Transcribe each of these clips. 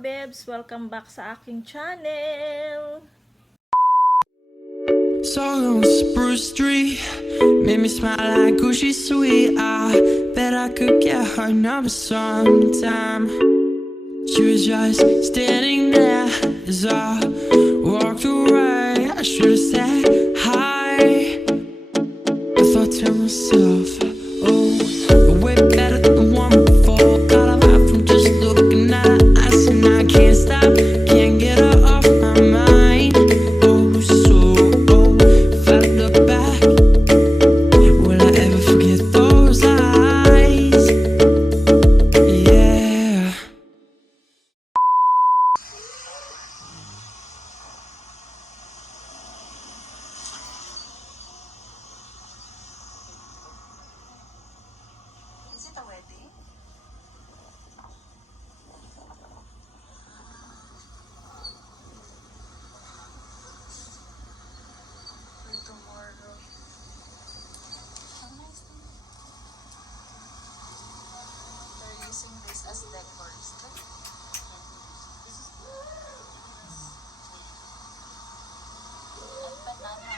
bebs! Welcome back sa aking channel! Song on Spruce Street made me smile like ooh she's sweet. I bet I could get her number sometime. She was just standing there as I walked away. I should have said hi. I thought to myself, oh, way better than the one before. Got a vibe from just looking at her eyes, and I can't stop, can't get her off my mind. Oh, so if I look back, will I ever forget those eyes? Yeah. Is it a wedding? For tomorrow. How nice. They're using this as decors. And banana.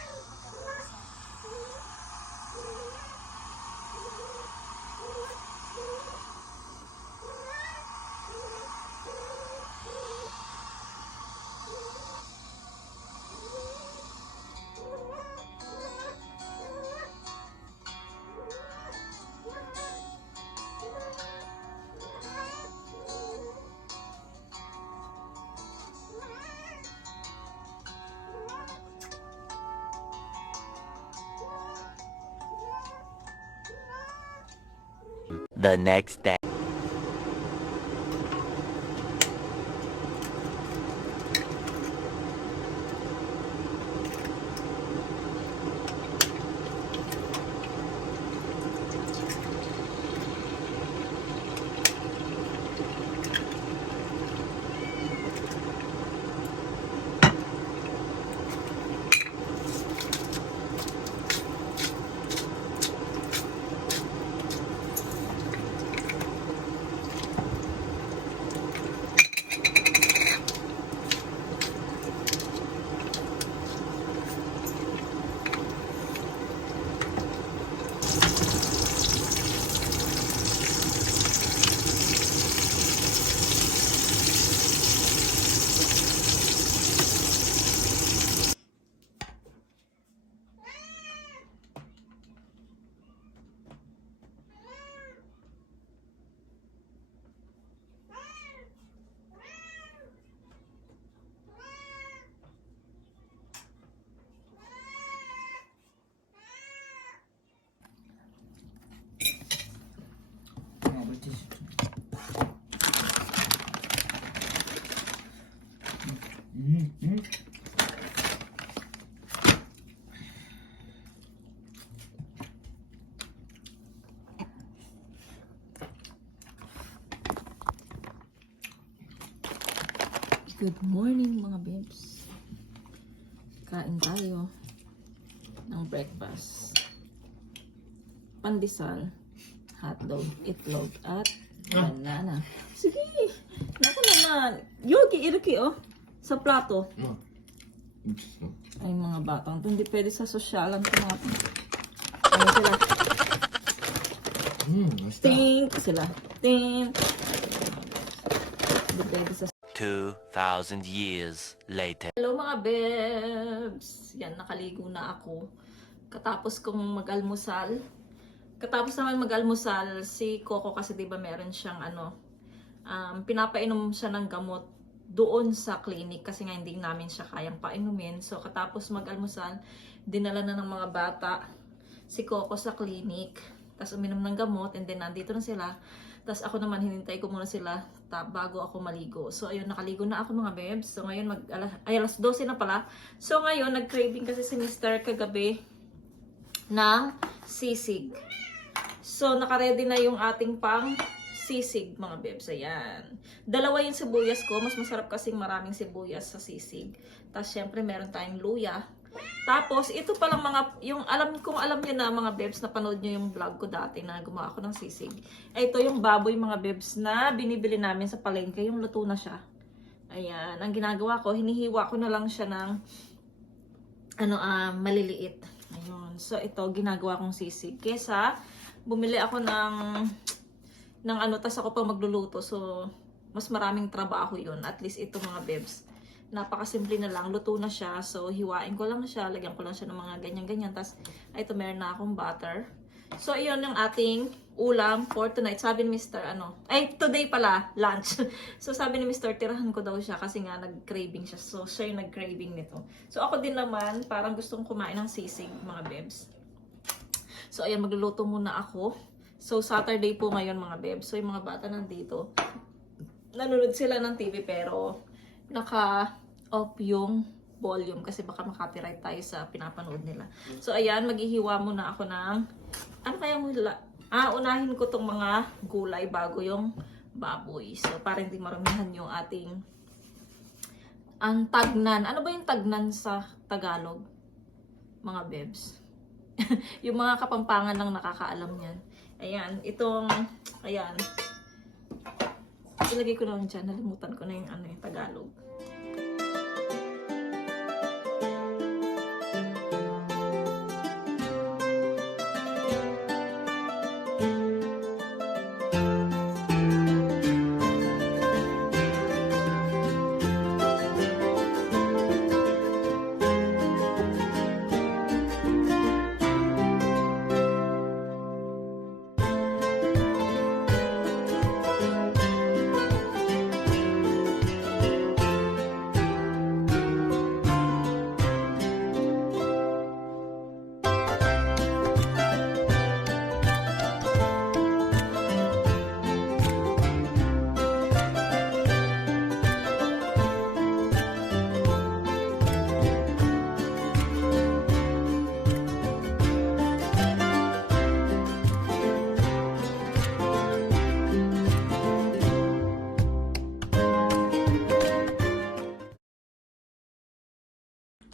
The next day. Good morning mga bebs! Kain tayo ng breakfast. Pandesal, hotdog, itlog, at banana. Sige! Naku naman! Yogi, iriki oh! Sa plato. Ay mga batang ito, hindi pwede sa sosyalan ito mga ito. Ayun sila. Tink sila. Tink. Hindi pwede sa 2,000 years later. Hello mga bebs! Yan, nakaligo na ako. Katapos kong mag-almusal. Katapos naman mag-almusal, si Coco kasi diba meron siyang pinapainom siya ng gamot doon sa clinic kasi nga hindi namin siya kayang painumin. So katapos mag-almusal, dinala na ng mga bata si Coco sa clinic. Tapos uminom ng gamot and then nandito na sila. Tapos ako naman, hinintay ko muna sila bago ako maligo. So ayun, nakaligo na ako mga bebs. So ngayon, alas 12 na pala. So ngayon, nag-craving kasi si Mr. kagabi ng sisig. So nakaredy na yung ating pang sisig mga bebs. Ayan. Dalawa yung sibuyas ko. Mas masarap kasing maraming sibuyas sa sisig. Tapos syempre meron tayong luya. Tapos, ito palang mga, yung kung alam nyo na mga bebs, napanood nyo yung vlog ko dati na gumawa ako ng sisig. Ito yung baboy mga bebs na binibili namin sa palengke, yung luto na siya. Ayan, ang ginagawa ko, hinihiwa ko na lang siya ng maliliit. Ayun. So ito ginagawa kong sisig. Kesa bumili ako ng tas ako pa magluluto. So mas maraming trabaho 'yun. At least ito mga bebs. Napakasimple na lang, luto na siya. So hiwain ko lang siya, lagyan ko lang siya ng mga ganyan-ganyan. Tas ito meron na akong butter. So, iyon yung ating ulam for tonight. Sabi ni Mr. Today pala, lunch. So, sabi ni Mr. tirahan ko daw siya kasi nga nag-craving siya. So, siya yung nag-craving nito. So, ako din naman, parang gustong kumain ng sisig, mga bebs. So, ayan, magluluto muna ako. So, Saturday po ngayon, mga bebs. So, yung mga bata nandito, nanonood sila ng TV pero naka-off yung volume kasi baka makapiright tayo sa pinapanood nila. So, ayan, maghihiwa muna ako ng unahin ko tong mga gulay bago yung baboy. So, para hindi marumihan yung ating ang tagnan. Ano ba yung tagnan sa Tagalog? Mga bebs. Yung mga Kapampangan lang nakakaalam yan. Ayan, ayan. Ilagay ko lang dyan. Nalimutan ko na yung yung Tagalog.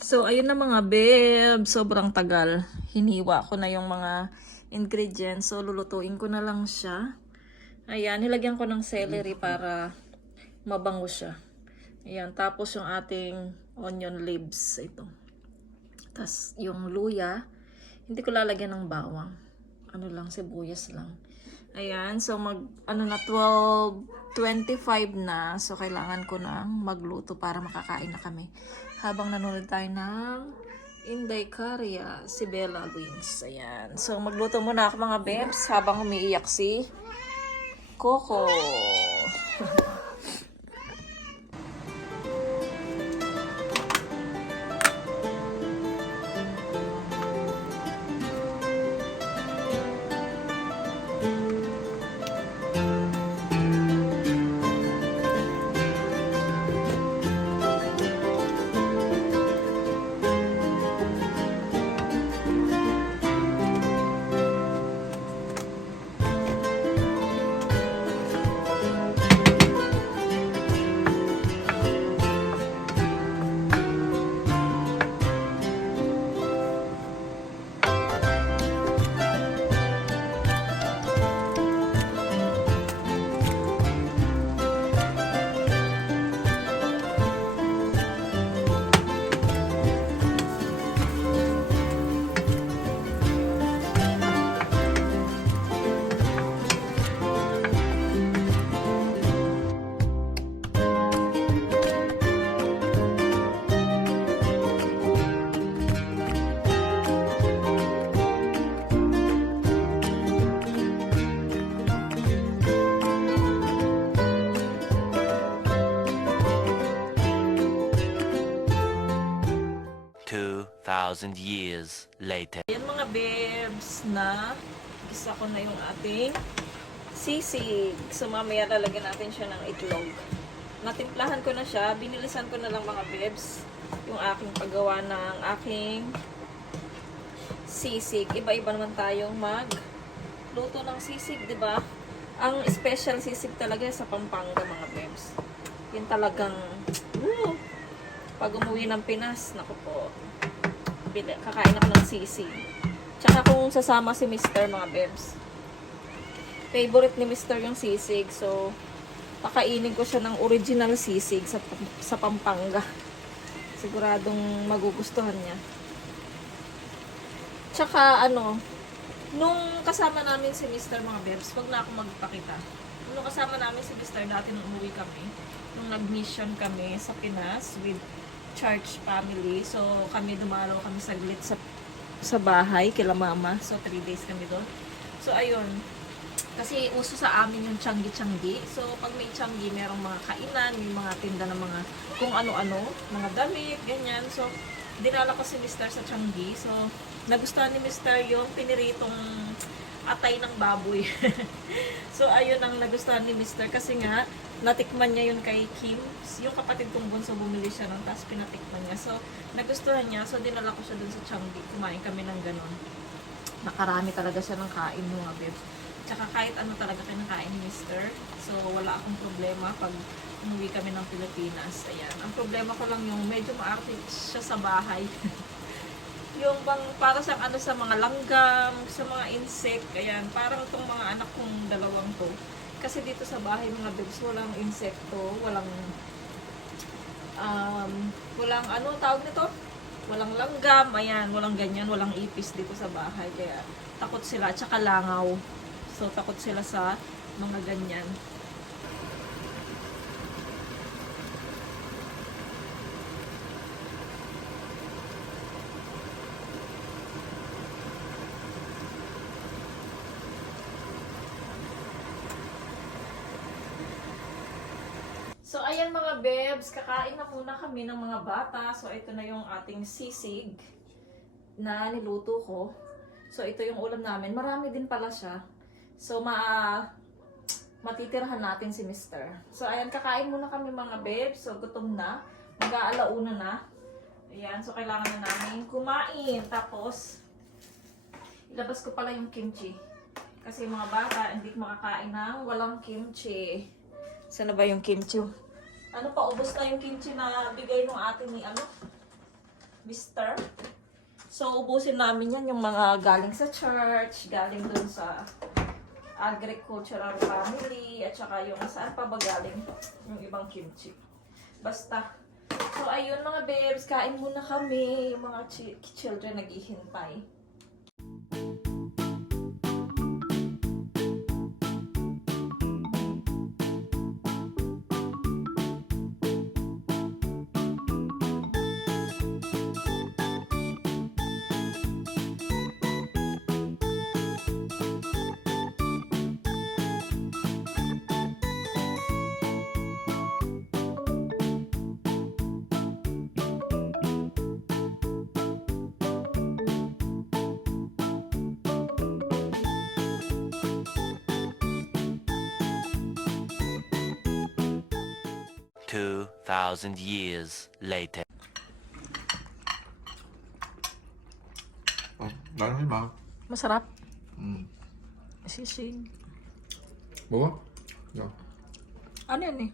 So, ayun na mga beb. Sobrang tagal. Hiniwa ko na yung mga ingredients. So, lulutuin ko na lang siya. Ayan, nilagyan ko ng celery para mabango siya. Ayan, tapos yung ating onion leaves. Ito. Tapos, yung luya. Hindi ko lalagyan ng bawang. Sibuyas lang. Ayan, so 12:25 na. So, kailangan ko nang magluto para makakain na kami. Habang nanonood tayo ng Inday Karya, si Bella Wings. Ayan. So, magluto muna ako mga bebs habang umiiyak si Coco. Thousand years later. Ayan mga bebs na isa ko na yung ating sisig. So mamaya lalagyan natin siya ng itlog. Natimplahan ko na siya. Binilisan ko na lang mga bebs yung aking paggawa ng aking sisig. Iba-iba naman tayong magluto ng sisig, di ba? Ang special sisig talaga sa Pampanga mga bebs. Yun talagang pag umuwi ng Pinas, naku po, kakain ako ng sisig. Tsaka kung sasama si Mr. mga bebs. Favorite ni Mr. yung sisig. So, Pakainin ko siya ng original sisig sa Pampanga. Siguradong magugustuhan niya. Tsaka ano, nung kasama namin si Mr. mga Bebs, wag na ako magpakita. Nung kasama namin si Mr. dati nung umuwi kami, nung nag-mission kami sa Pinas with church family. So kami dumalo kami saglit sa bahay kila mama. So 3 days kami doon. So ayun, kasi uso sa amin yung Changi-Changi. So, pag may Changi, merong mga kainan, may mga tinda ng mga kung ano-ano, mga damit, ganyan. So, dinala ko si Mr. sa Changi. So, nagustuhan ni Mr. yung piniritong atay ng baboy. So, ayun ang nagustuhan ni Mr. Kasi nga, natikman niya yun kay Kim. Yung kapatid kong bunso, bumili siya nun, tapos pinatikman niya. So, nagustuhan niya. So, dinala ko siya dun sa Changi. Kumain kami ng ganon. Nakarami talaga siya ng kain mga bebs. Tsaka kahit ano talaga kinakain ni Mr. So, wala akong problema pag umuwi kami ng Pilipinas. Ayan. Ang problema ko lang yung medyo maarte siya sa bahay. Yung bang para sa ano sa mga langgam, sa mga insect. Ayan. Parang itong mga anak kong dalawang to. Kasi dito sa bahay mga bebs, walang insekto, walang ano tawag nito? Walang langgam, ayan, walang ganyan, walang ipis dito sa bahay. Kaya takot sila, tsaka langaw. So, takot sila sa mga ganyan. So, ayan mga bebs, kakain na muna kami ng mga bata. So, ito na yung ating sisig na niluto ko. So, ito yung ulam namin. Marami din pala siya. So, matitirahan natin si Mr. So, ayan, kakain muna kami mga bebs. So, gutom na. Mag-aalauna na. Ayan, so kailangan na namin kumain. Tapos, ilabas ko pala yung kimchi. Kasi yung mga bata, hindi makakain ng walang kimchi. Saan na ba yung kimchi? Ano pa, ubos na yung kimchi na bigay ng atin ni Mr. So, ubusin namin yan yung mga galing sa church, galing dun sa agricultural family, at saka yung saan pa ba galing yung ibang kimchi. Basta. So, ayun mga babes, kain muna kami. Yung mga children naghihintay. Two 2,000 years later. 어, 나는 해봐. Masarap. Sisig. Sisig. 먹어? 야. Ano yan eh?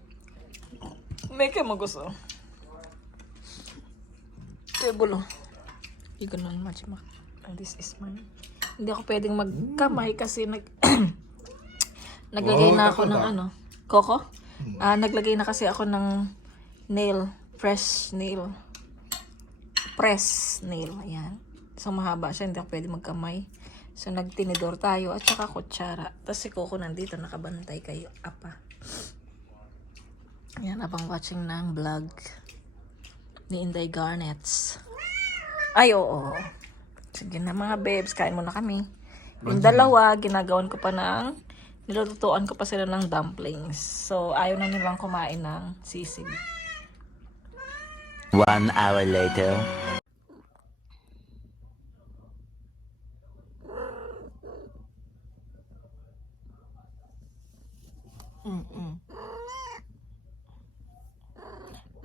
May kayo magusto. Table oh. Hindi ganun machimak. This is mine. Hindi ako pwedeng magkamay kasi naglagay Oh, na ako ng ba? ano. Coco? Naglagay na kasi ako ng nail. Fresh nail. Press nail. Ayan. So mahaba siya. Hindi ako pwedeng magkamay. So nagtinidor tayo at saka kutsara. Tapos si Coco nandito nakabantay kayo. Apa. Ayan. Abang watching ng vlog ni Inday Garnets. Ay, oo. Sige na mga babes. Kain muna kami. Yung dalawa, ginagawan ko pa ng nilulutuan ko pa sila ng dumplings. So, ayaw na nilang kumain ng sisig. 1 hour later.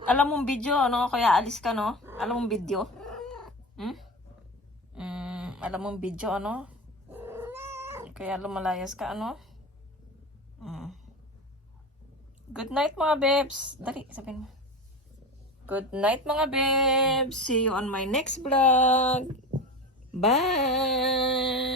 Alam mong video, no? Kaya alis ka, no? Alam mong video? Alam mong video, ano? Kaya lumalayas ka, ano? Good night, mga babes. Dali, sabihin mo. Good night, mga babes. See you on my next vlog. Bye!